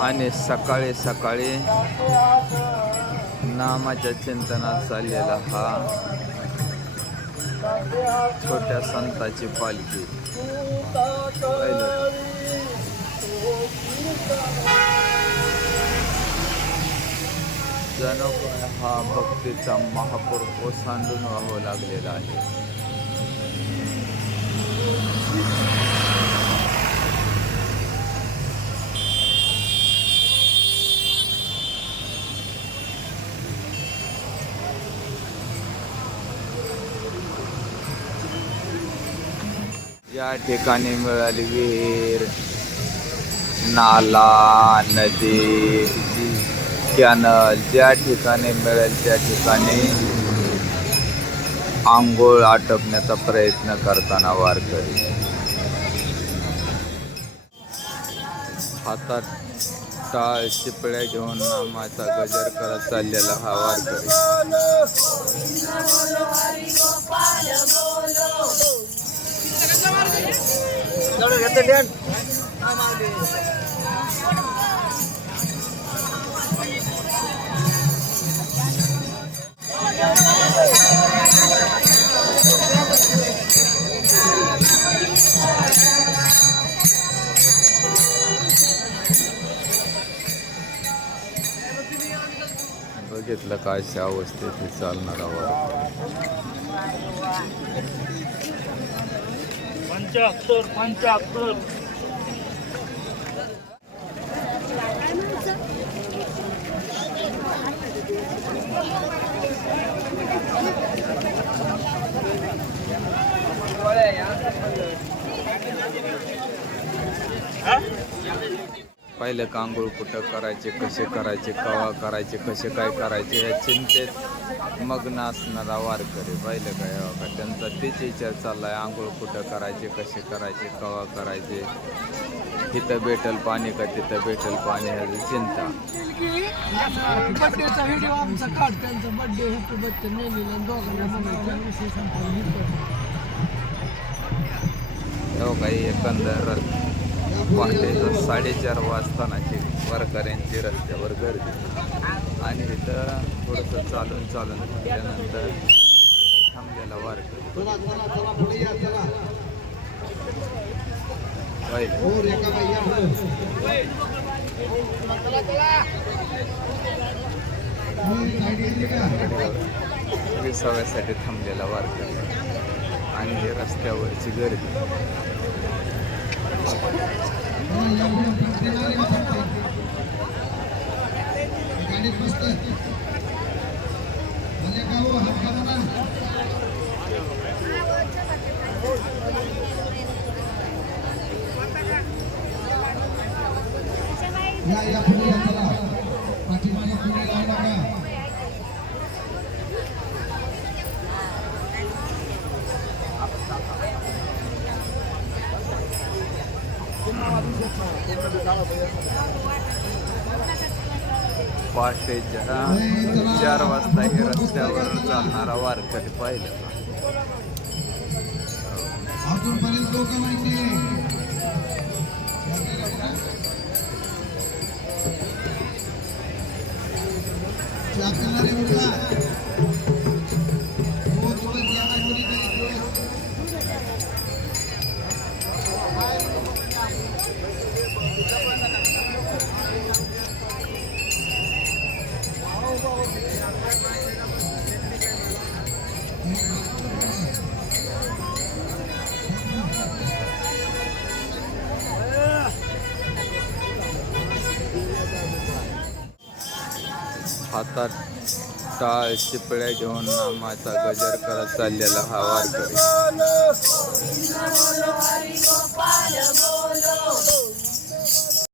आणि सकाळी सकाळी नामाच्या चिंतनात चाललेला हा छोट्या संताची पालखी पाहिलं. जणू हा भक्तीचा महापूर ओसांडून व्हावं लागलेला आहे या ठिकाणी मिळाली विहीर नाला नदी कॅनल. ज्या ठिकाणी मिळेल त्या ठिकाणी आंघोळ आटपण्याचा प्रयत्न करताना वारकरी. हातात टाळ चिपळ्या घेऊन नामाचा गजर करत चाललेला हा वारकरी. बघितलं का अशा अवस्थेत हे चालणारा वारकरी. पंच्याहत्तर पंच्याहत्तर. पहिले कांगूळ कुठं करायचे कसे करायचे कवा करायचे कसे काय करायचे ह्या चिंतेत मग्न असणारा वारकरी पाहिलं काय हो का? त्यांचा तेच विचार चाललाय आंघोळ कुठं करायचे कसे करायचे कवा करायचे? तिथं भेटल पाणी का तिथं भेटल पाणी? ह्याची चिंता. बड्डेचा व्हिडिओ आमचा काढ त्यांचा बड्डे हॅपी बर्थडे नेलेला दोघांना म्हणायचा. विषय संपला हो काही एकंदर पहाटेचं साडेचार वाजतानाची वारकऱ्यांची रस्त्यावर गर्दी. आणि इथं थोडंसं चालून चालून थांबल्यानंतर थांबलेला वारकरी. विसाव्यासाठी थांबलेला वारकरी. आणि हे रस्त्यावरची गर्दी. Ya, ya, punya, ya, punya, punya, punya, punya, पहाटेच्या चार वाजता हे रस्त्यावर चालणारा वारकरी पाहिलं का? हातात टाळ चिपळ्या घेऊन नामाचा गजर करत चाललेला हा वारकरी.